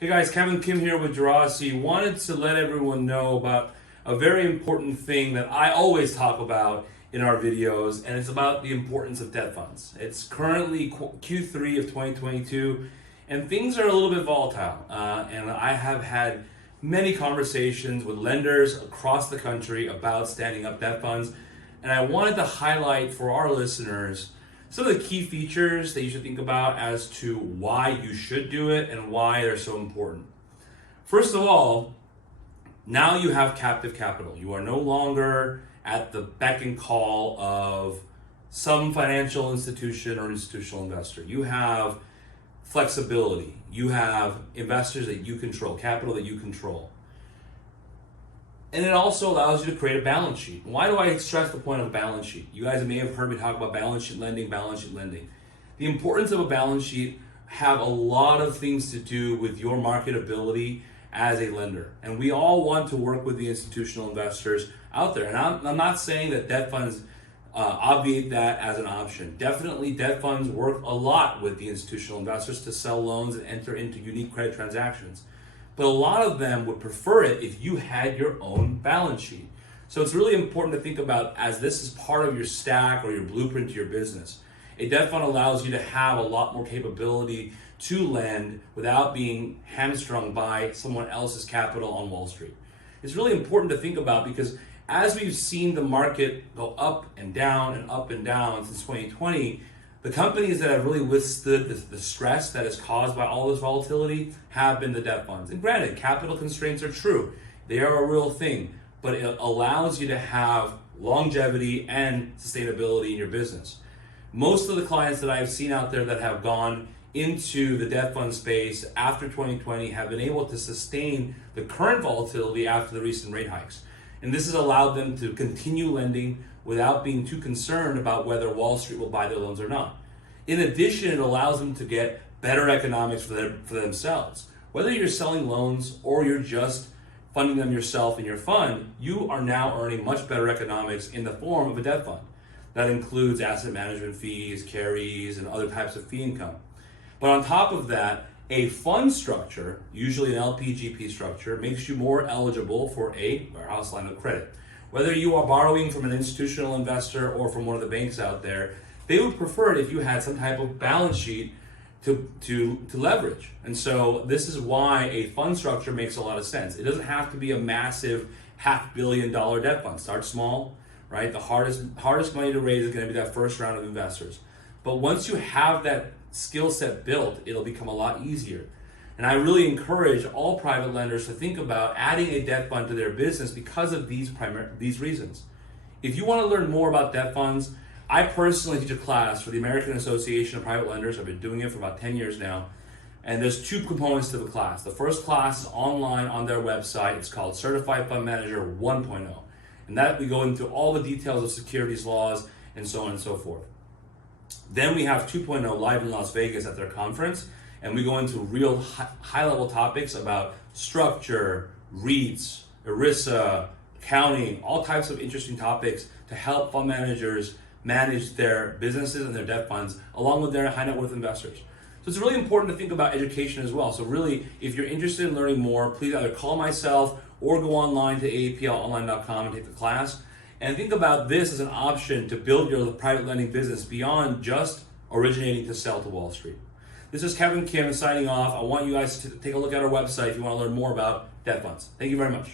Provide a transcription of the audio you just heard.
Hey guys, Kevin Kim here with Jurassic. Wanted to let everyone know about a very important thing that I always talk about in our videos, and it's about the importance of debt funds. It's currently Q3 of 2022, and things are a little bit volatile. And I have had many conversations with lenders across the country about standing up debt funds, and I wanted to highlight for our listeners some of the key features that you should think about as to why you should do it and why they're so important. First of all, now you have captive capital. You are no longer at the beck and call of some financial institution or institutional investor. You have flexibility. You have investors that you control, capital that you control. And it also allows you to create a balance sheet. Why do I stress the point of a balance sheet? You guys may have heard me talk about balance sheet lending. The importance of a balance sheet have a lot of things to do with your marketability as a lender. And we all want to work with the institutional investors out there. And I'm not saying that debt funds obviate that as an option. Definitely debt funds work a lot with the institutional investors to sell loans and enter into unique credit transactions. But a lot of them would prefer it if you had your own balance sheet. So it's really important to think about as this is part of your stack or your blueprint to your business. A debt fund allows you to have a lot more capability to lend without being hamstrung by someone else's capital on Wall Street. It's really important to think about because as we've seen the market go up and down since 2020, the companies that have really withstood the stress that is caused by all this volatility have been the debt funds. And granted, capital constraints are true. They are a real thing, but it allows you to have longevity and sustainability in your business. Most of the clients that I've seen out there that have gone into the debt fund space after 2020 have been able to sustain the current volatility after the recent rate hikes. And this has allowed them to continue lending without being too concerned about whether Wall Street will buy their loans or not. In addition, it allows them to get better economics for themselves. Whether you're selling loans or you're just funding them yourself in your fund, you are now earning much better economics in the form of a debt fund. That includes asset management fees, carries, and other types of fee income. But on top of that, a fund structure, usually an LPGP structure, makes you more eligible for a warehouse line of credit. Whether you are borrowing from an institutional investor or from one of the banks out there, they would prefer it if you had some type of balance sheet to leverage. And so this is why a fund structure makes a lot of sense. It doesn't have to be a massive $500 million debt fund. Start small, right? The hardest money to raise is going to be that first round of investors. But once you have that skill set built, it'll become a lot easier. And I really encourage all private lenders to think about adding a debt fund to their business because of these reasons. If you want to learn more about debt funds, I personally teach a class for the American Association of Private Lenders. I've been doing it for about 10 years now. And there's two components to the class. The first class is online on their website. It's called Certified Fund Manager 1.0. And that we go into all the details of securities laws and so on and so forth. Then we have 2.0 live in Las Vegas at their conference. And we go into real high-level topics about structure, REITs, ERISA, accounting, all types of interesting topics to help fund managers manage their businesses and their debt funds along with their high net worth investors. So it's really important to think about education as well. So really, if you're interested in learning more, please either call myself or go online to aaplonline.com and take the class. And think about this as an option to build your private lending business beyond just originating to sell to Wall Street. This is Kevin Kim signing off. I want you guys to take a look at our website if you want to learn more about debt funds. Thank you very much.